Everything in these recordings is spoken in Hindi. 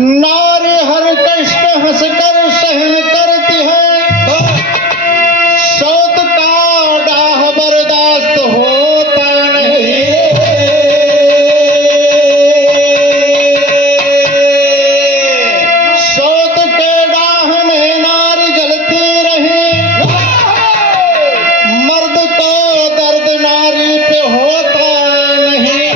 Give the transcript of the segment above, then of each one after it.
नारी हर कष्ट हंसकर सहन करती है, शौत का डाह बर्दाश्त होता नहीं। शौत के डाह में नारी जलती रही, मर्द को दर्द नारी पे होता नहीं।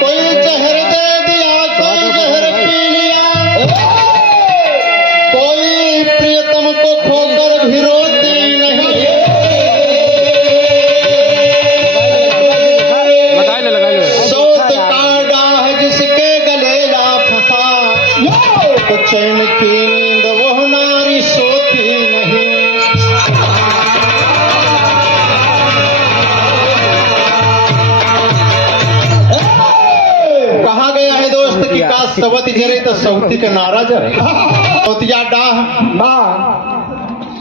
कोई जहर दे दिया, कोई जहर पी लिया, कोई प्रियतम को खोकर भी रोती नहीं। शौत का डाह जिसके गले ला फंसा, तो चैन की नींद वो नारी सोती नहीं। कहा गया है दोस्त कि काश सवती जरे तो सवती का नारा जरे। सवतिया डाह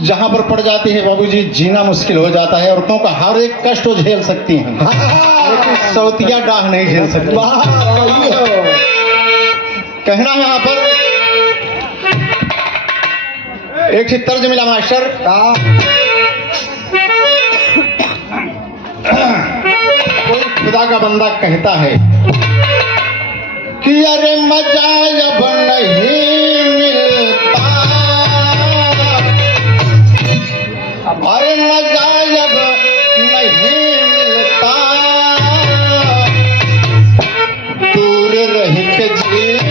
जहां पर पड़ जाती है बाबूजी, जीना मुश्किल हो जाता है। औरतों का हर एक कष्ट वो झेल सकती हैं, लेकिन सवतिया डाह नहीं झेल सकती। कहना है यहाँ पर एक ही तर्ज मिला मास्टर, कोई खुदा का बंदा कहता है कि अरे मजा अब नहीं मिलता, अरे मजा अब नहीं मिलता, दूर रह के जीने में।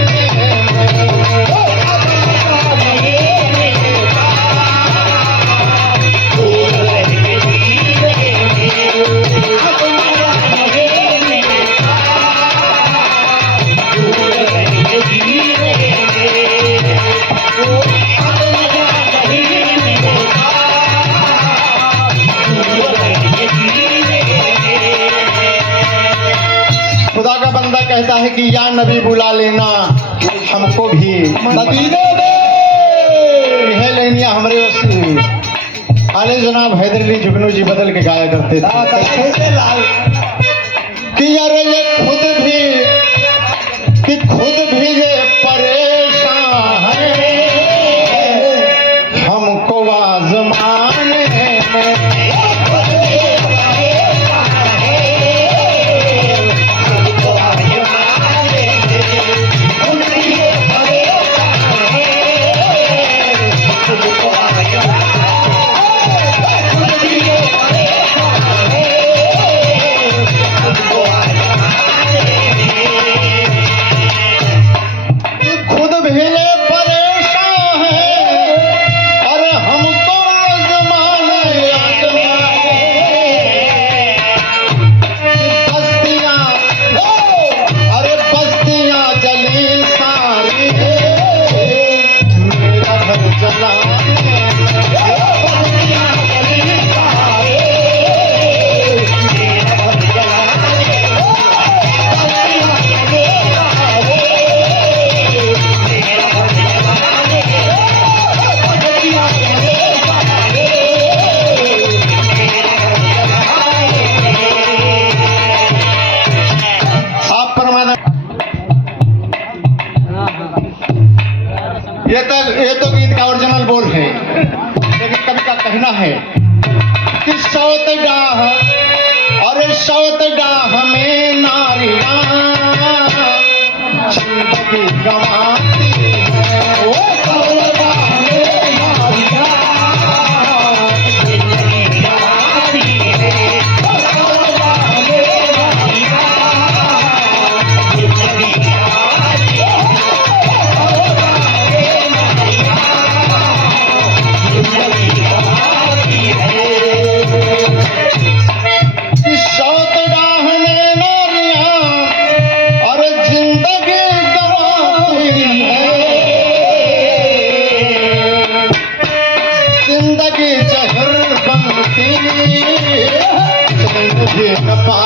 खुदा का बंदा कहता है कि या नबी बुला लेना हमको भी मदीने दे। यह लेनिया हमरे आले जनाब हैदर अली जुगनू जी बदल के गाया करते थे कि अरे ये खुद भी ये परेशान है, हमको आज़माने में। ये तो गीत का ओरिजिनल बोल है, लेकिन कवि का कहना है कि शौत डाह, अरे शौत डाह में नारियां जिंदगी गंवाती है। ओ शौत डाह में नारियां जिंदगी गंवाती है। ओ शौत डाह में नारियां जिंदगी गंवाती है। शौत डाह में नारियां और जिंदगी गंवाती है, जिंदगी जहर बनती है, जिंदगी न पा